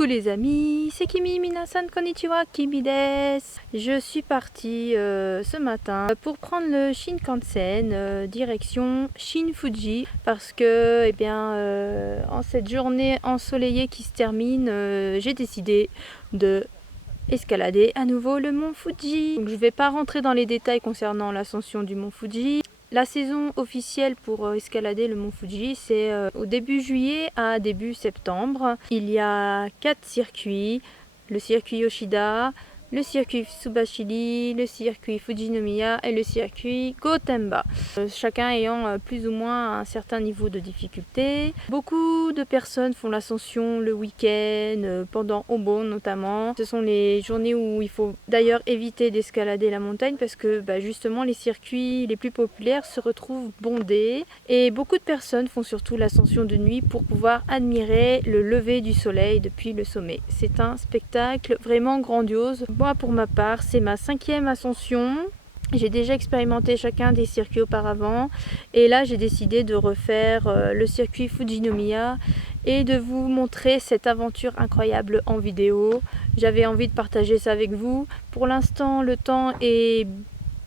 Coucou les amis, c'est Kimi, minasan konnichiwa, Kimi desu. Je suis partie ce matin pour prendre le Shinkansen direction Shin-Fuji parce que en cette journée ensoleillée qui se termine, j'ai décidé de escalader à nouveau le mont Fuji. Donc je ne vais pas rentrer dans les détails concernant l'ascension du mont Fuji. La saison officielle pour escalader le mont Fuji, c'est au début juillet à début septembre. Il y a 4 circuits, le circuit Yoshida, le circuit Tsubashiri, le circuit Fujinomiya et le circuit Gotemba. Chacun ayant plus ou moins un certain niveau de difficulté. Beaucoup de personnes font l'ascension le week-end, pendant Obon notamment. Ce sont les journées où il faut d'ailleurs éviter d'escalader la montagne parce que justement les circuits les plus populaires se retrouvent bondés. Et beaucoup de personnes font surtout l'ascension de nuit pour pouvoir admirer le lever du soleil depuis le sommet. C'est un spectacle vraiment grandiose. Moi, pour ma part, c'est ma 5e ascension. J'ai déjà expérimenté chacun des circuits auparavant et là j'ai décidé de refaire le circuit Fujinomiya et de vous montrer cette aventure incroyable en vidéo. J'avais envie de partager ça avec vous. Pour l'instant, le temps est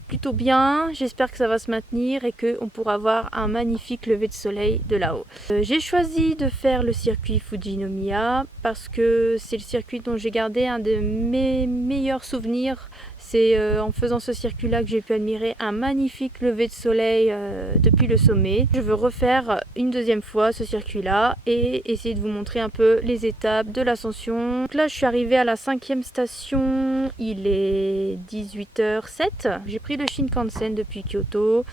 plutôt bien, j'espère que ça va se maintenir et qu'on pourra voir un magnifique lever de soleil de là-haut. J'ai choisi de faire le circuit Fujinomiya parce que c'est le circuit dont j'ai gardé un de mes meilleurs souvenirs. C'est en faisant ce circuit-là que j'ai pu admirer un magnifique lever de soleil depuis le sommet. Je veux refaire une deuxième fois ce circuit-là et essayer de vous montrer un peu les étapes de l'ascension. Donc là, je suis arrivée à la 5e station, il est 18h07. J'ai pris le Shinkansen depuis Kyoto.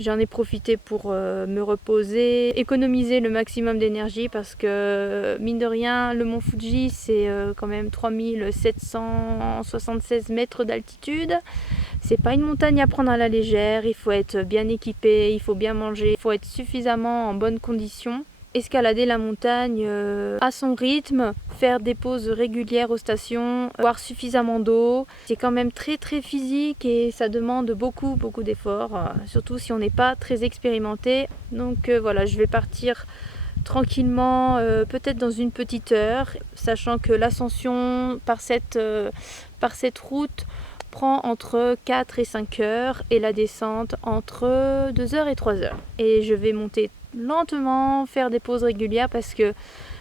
J'en ai profité pour me reposer, économiser le maximum d'énergie parce que mine de rien, le mont Fuji c'est quand même 3776 mètres d'altitude. C'est pas une montagne à prendre à la légère, il faut être bien équipé, il faut bien manger, il faut être suffisamment en bonne condition. Escalader la montagne à son rythme, faire des pauses régulières aux stations, boire suffisamment d'eau. C'est quand même très physique et ça demande beaucoup d'efforts, surtout si on n'est pas très expérimenté. Donc voilà, je vais partir tranquillement, peut-être dans une petite heure, sachant que l'ascension par cette route prend entre 4 et 5 heures et la descente entre 2 heures et 3 heures. Et je vais monter lentement, faire des pauses régulières parce que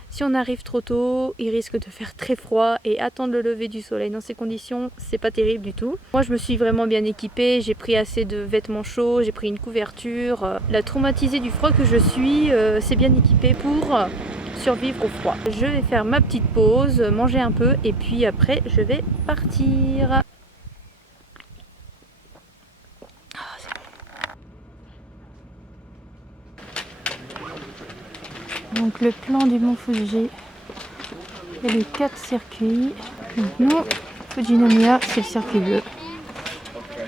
si on arrive trop tôt, il risque de faire très froid et attendre le lever du soleil dans ces conditions, c'est pas terrible du tout. Moi je me suis vraiment bien équipée, j'ai pris assez de vêtements chauds, j'ai pris une couverture. La traumatisée du froid que je suis s'est bien équipée pour survivre au froid. Je vais faire ma petite pause, manger un peu et puis après je vais partir. Donc le plan du mont Fuji, il y a les 4 circuits. Donc nous, Fujinomiya, c'est le circuit bleu.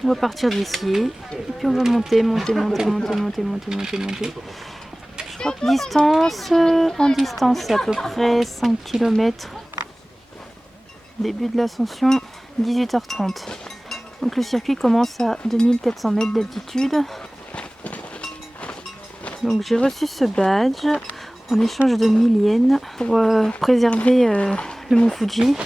On va partir d'ici et puis on va monter. Je crois que en distance, c'est à peu près 5 km. Début de l'ascension, 18h30. Donc le circuit commence à 2400 mètres d'altitude. Donc j'ai reçu ce badge en échange de 1000 yens pour préserver le mont Fuji.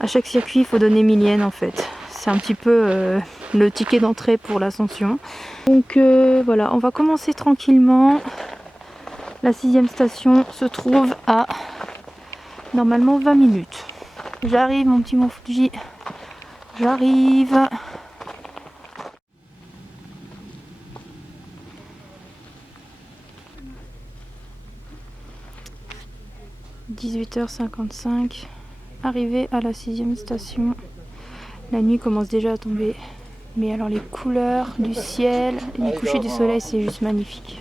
À chaque circuit, il faut donner 1000 yens en fait. C'est un petit peu le ticket d'entrée pour l'ascension. Donc voilà, on va commencer tranquillement. La 6e station se trouve à normalement 20 minutes. J'arrive mon petit mont Fuji. J'arrive. « 18h55, arrivé à la 6e station. La nuit commence déjà à tomber. Mais alors les couleurs du ciel, du coucher du soleil, c'est juste magnifique.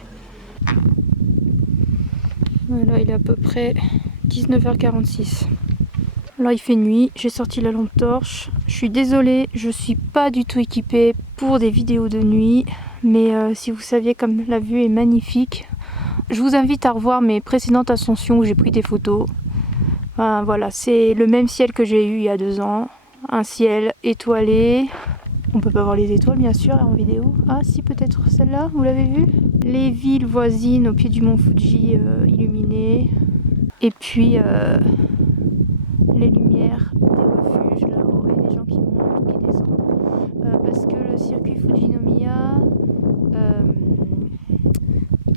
Voilà, il est à peu près 19h46. Alors il fait nuit, j'ai sorti la lampe torche. Je suis désolée, je suis pas du tout équipée pour des vidéos de nuit. Mais si vous saviez comme la vue est magnifique, je vous invite à revoir mes précédentes ascensions où j'ai pris des photos. Enfin, voilà, c'est le même ciel que j'ai eu il y a 2 ans. Un ciel étoilé. On peut pas voir les étoiles bien sûr en vidéo. Ah si, peut-être celle-là, vous l'avez vue. Les villes voisines au pied du mont Fuji illuminées. Et puis les lumières des refuges là-haut et des gens qui montent ou qui descendent. Parce que le circuit Fujinomiya,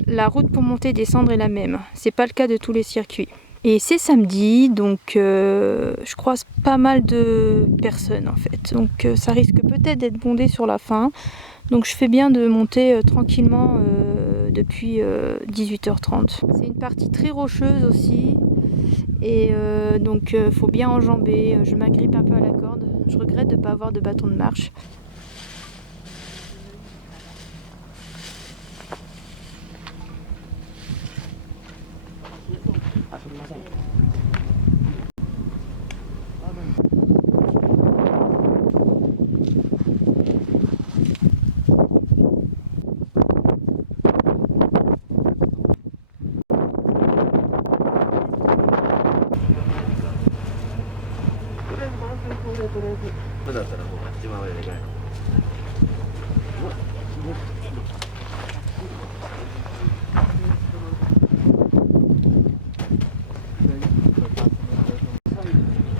la route pour monter et descendre est la même. C'est pas le cas de tous les circuits. Et c'est samedi, donc je croise pas mal de personnes en fait. Donc ça risque peut-être d'être bondé sur la fin. Donc je fais bien de monter tranquillement depuis 18h30. C'est une partie très rocheuse aussi. Et donc faut bien enjamber. Je m'agrippe un peu à la corde. Je regrette de ne pas avoir de bâton de marche.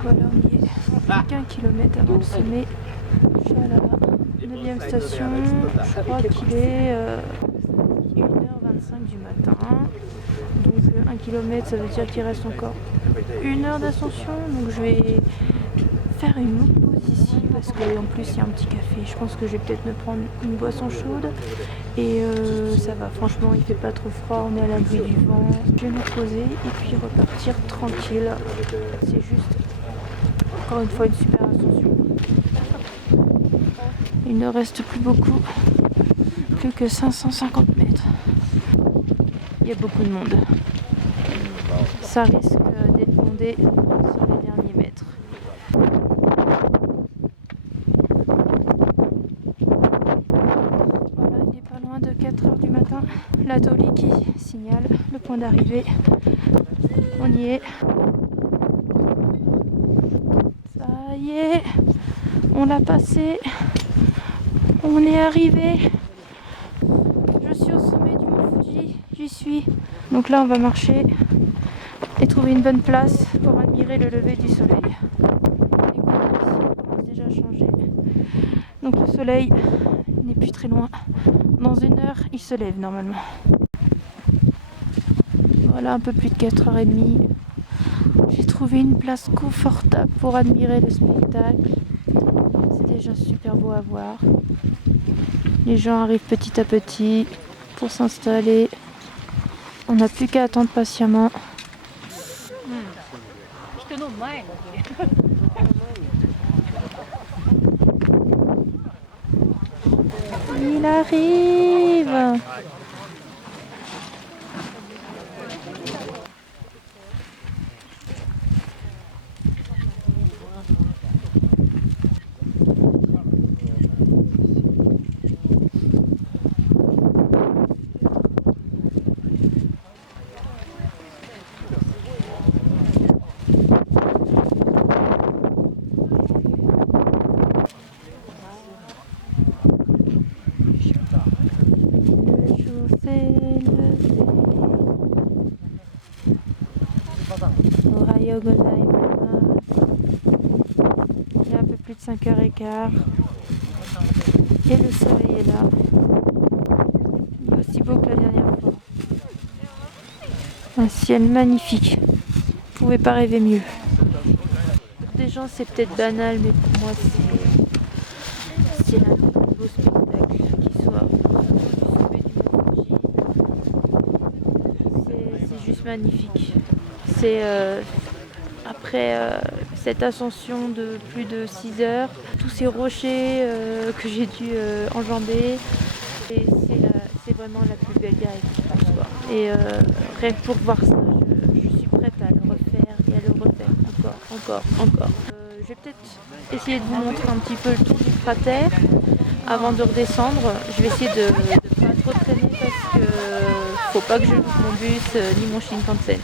Voilà, on y est. Quelques kilomètres avant le sommet. Je suis à la 9e station. Je crois qu'il est 1h25 du matin. Donc 1 km, ça veut dire qu'il reste encore 1 heure d'ascension. Donc je vais faire une autre pause ici parce qu'en plus il y a un petit café. Je pense que je vais peut-être me prendre une boisson chaude. Et ça va, franchement il fait pas trop froid, on est à l'abri du vent. Je vais me reposer et puis repartir tranquille. C'est juste encore une fois une super ascension. Il ne reste plus beaucoup, plus que 550 mètres. Il y a beaucoup de monde. Ça risque d'être bondé sur les derniers mètres. Voilà, il n'est pas loin de 4h du matin. La Toli qui signale le point d'arrivée. On y est. Ça y est, on l'a passé. On est arrivé. Je suis au sommet du mont Fuji. J'y suis. Donc là, on va marcher et trouver une bonne place pour admirer le lever du soleil. Les couleurs ici commencent déjà à changer. Donc le soleil n'est plus très loin. Dans 1 heure, il se lève normalement. Voilà, un peu plus de 4h30. J'ai trouvé une place confortable pour admirer le spectacle. C'est déjà super beau à voir. Les gens arrivent petit à petit pour s'installer. On n'a plus qu'à attendre patiemment. Il arrive! Ohayou gozaimasu. Il est un peu plus de 5h15 et le soleil est là. Il est aussi beau que la dernière fois. Un ciel magnifique. Vous pouvez pas rêver mieux. Pour des gens c'est peut-être banal, mais pour moi c'est un beau spectacle qui soit au sommet du mont Fuji. C'est juste magnifique. C'est après cette ascension de plus de 6 heures, tous ces rochers que j'ai dû enjamber, et c'est vraiment la plus belle direction. Et rien que pour voir ça, je suis prête à le refaire et à le refaire encore. Je vais peut-être essayer de vous montrer un petit peu le tour du cratère avant de redescendre. Je vais essayer de ne pas trop traîner parce que faut pas que je loupe mon bus ni mon Shinkansen.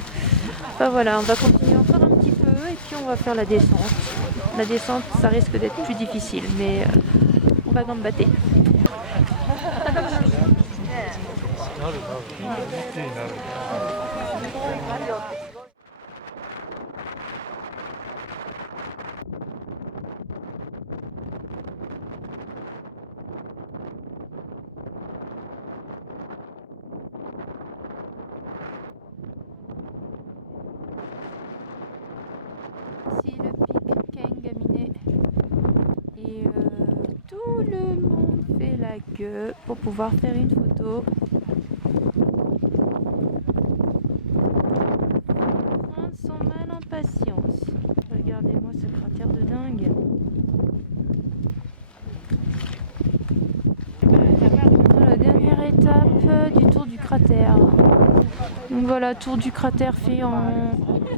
Enfin voilà, on va continuer encore un petit peu et puis on va faire la descente. La descente, ça risque d'être plus difficile, mais on va gambater. la queue pour pouvoir faire une photo. Prendre son mal en patience. Regardez-moi ce cratère de dingue. Voilà, dernière étape du tour du cratère. Donc voilà, tour du cratère fait en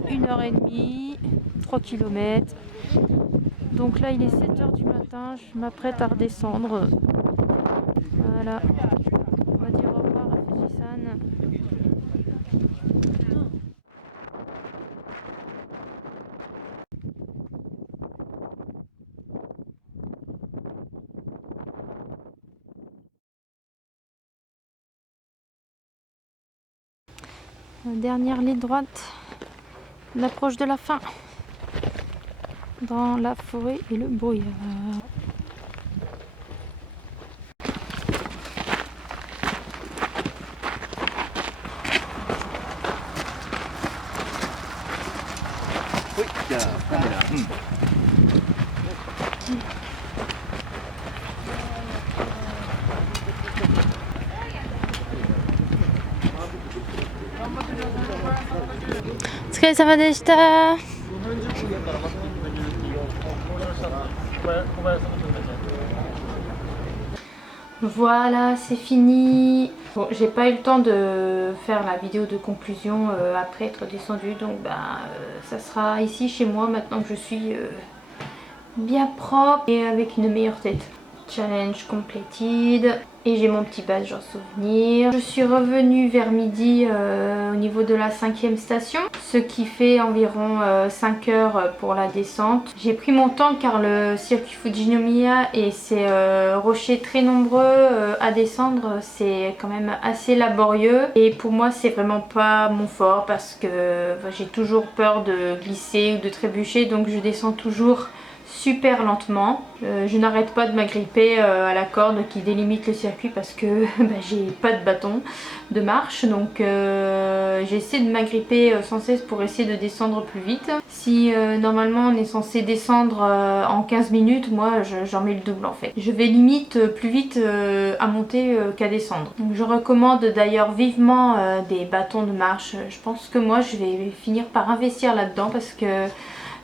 1h30, 3 km. Donc là il est 7h du matin, je m'apprête à redescendre. Voilà, on va dire au revoir à Fujisan. Dernière ligne droite, l'approche de la fin, dans la forêt et le brouillard. Oui, caméra. Voilà, c'est fini. Bon, j'ai pas eu le temps de faire la vidéo de conclusion après être descendue, donc ça sera ici chez moi maintenant que je suis bien propre et avec une meilleure tête. Challenge completed. Et j'ai mon petit badge en souvenir. Je suis revenue vers midi au niveau de la 5e station, ce qui fait environ 5 heures pour la descente. J'ai pris mon temps car le circuit Fujinomiya et ses rochers très nombreux à descendre, c'est quand même assez laborieux. Et pour moi c'est vraiment pas mon fort parce que j'ai toujours peur de glisser ou de trébucher, donc je descends toujours super lentement. Je n'arrête pas de m'agripper à la corde qui délimite le circuit parce que j'ai pas de bâton de marche, donc j'essaie de m'agripper sans cesse pour essayer de descendre plus vite. Si normalement on est censé descendre en 15 minutes, moi j'en mets le double en fait. Je vais limite plus vite à monter qu'à descendre. Donc, je recommande d'ailleurs vivement des bâtons de marche. Je pense que moi je vais finir par investir là-dedans parce que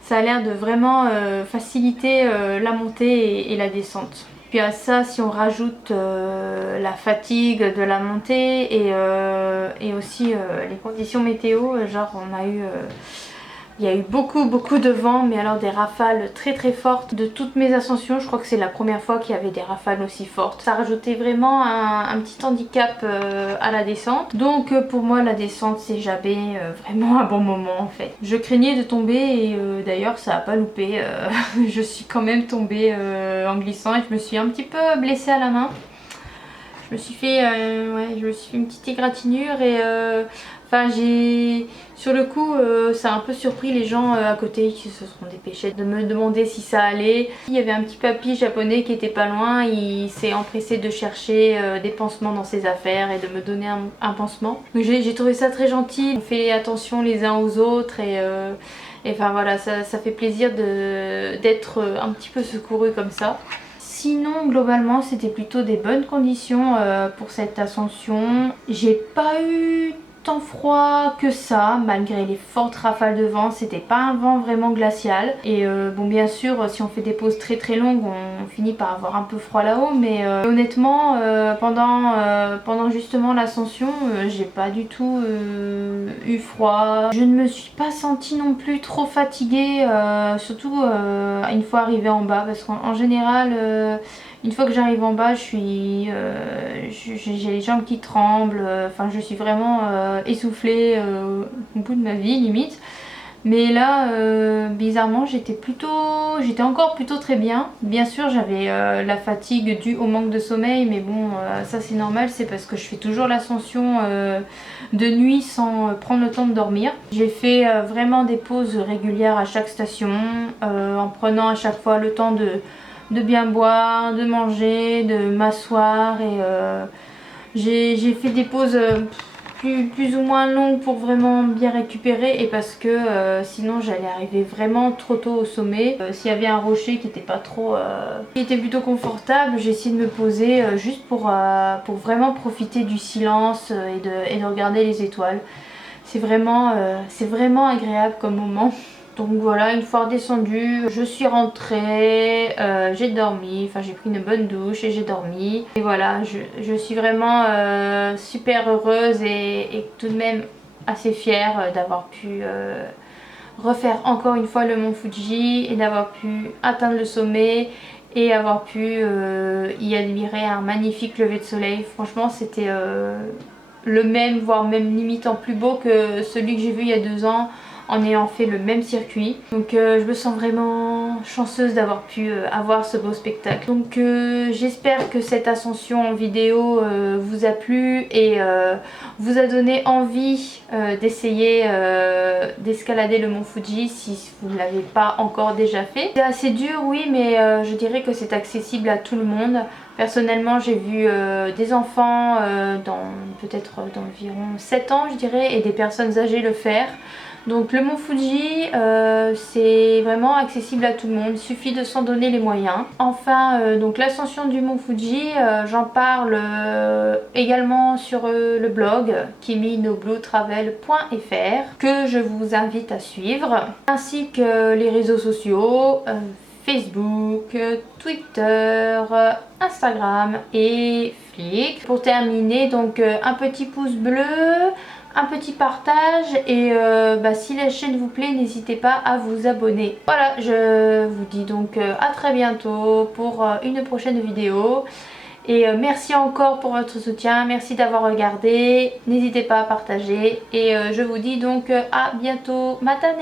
ça a l'air de vraiment faciliter la montée et la descente. Puis à ça, si on rajoute la fatigue de la montée et aussi les conditions météo, genre il y a eu beaucoup de vent, mais alors des rafales très fortes de toutes mes ascensions. Je crois que c'est la première fois qu'il y avait des rafales aussi fortes. Ça rajoutait vraiment un petit handicap à la descente. Donc pour moi la descente c'est jamais vraiment un bon moment en fait. Je craignais de tomber et d'ailleurs ça a pas loupé. Je suis quand même tombée en glissant et je me suis un petit peu blessée à la main. Je me suis fait une petite égratignure et sur le coup ça a un peu surpris les gens à côté qui se sont dépêchés de me demander si ça allait. Il y avait un petit papy japonais qui était pas loin, il s'est empressé de chercher des pansements dans ses affaires et de me donner un pansement. Donc j'ai trouvé ça très gentil, on fait attention les uns aux autres et enfin voilà, ça fait plaisir d'être un petit peu secouru comme ça. Sinon globalement c'était plutôt des bonnes conditions pour cette ascension. J'ai pas eu tant froid que ça malgré les fortes rafales de vent, c'était pas un vent vraiment glacial et bon bien sûr si on fait des pauses très longues on finit par avoir un peu froid là-haut, mais honnêtement pendant justement l'ascension j'ai pas du tout eu froid. Je ne me suis pas sentie non plus trop fatiguée surtout une fois arrivée en bas parce qu'en général une fois que j'arrive en bas, j'ai les jambes qui tremblent, enfin je suis vraiment essoufflée au bout de ma vie limite. Mais là, bizarrement, j'étais encore plutôt très bien. Bien sûr, j'avais la fatigue due au manque de sommeil, mais bon, ça c'est normal, c'est parce que je fais toujours l'ascension de nuit sans prendre le temps de dormir. J'ai fait vraiment des pauses régulières à chaque station, en prenant à chaque fois le temps de bien boire, de manger, de m'asseoir et j'ai fait des pauses plus ou moins longue pour vraiment bien récupérer et parce que sinon j'allais arriver vraiment trop tôt au sommet. S'il y avait un rocher qui était pas trop qui était plutôt confortable, j'ai essayé de me poser juste pour vraiment profiter du silence et de regarder les étoiles. C'est vraiment agréable comme moment. Donc voilà, une fois redescendue, je suis rentrée, j'ai dormi, enfin j'ai pris une bonne douche et j'ai dormi. Et voilà, je suis vraiment super heureuse et tout de même assez fière d'avoir pu refaire encore une fois le mont Fuji et d'avoir pu atteindre le sommet et avoir pu y admirer un magnifique lever de soleil. Franchement, c'était le même, voire même limite en plus beau que celui que j'ai vu il y a 2 ans en ayant fait le même circuit. Donc je me sens vraiment chanceuse d'avoir pu avoir ce beau spectacle. Donc j'espère que cette ascension en vidéo vous a plu et vous a donné envie d'essayer d'escalader le mont Fuji si vous ne l'avez pas encore déjà fait. C'est assez dur, oui, mais je dirais que c'est accessible à tout le monde. Personnellement, j'ai vu des enfants peut-être d'environ 7 ans, je dirais, et des personnes âgées le faire. Donc le mont Fuji, c'est vraiment accessible à tout le monde, il suffit de s'en donner les moyens. Enfin, donc l'ascension du mont Fuji, j'en parle également sur le blog kiminobluetravel.fr que je vous invite à suivre, ainsi que les réseaux sociaux, Facebook, Twitter, Instagram et Flickr. Pour terminer, donc un petit pouce bleu, un petit partage et si la chaîne vous plaît, n'hésitez pas à vous abonner. Voilà, je vous dis donc à très bientôt pour une prochaine vidéo. Et merci encore pour votre soutien, merci d'avoir regardé, n'hésitez pas à partager et je vous dis donc à bientôt, matane!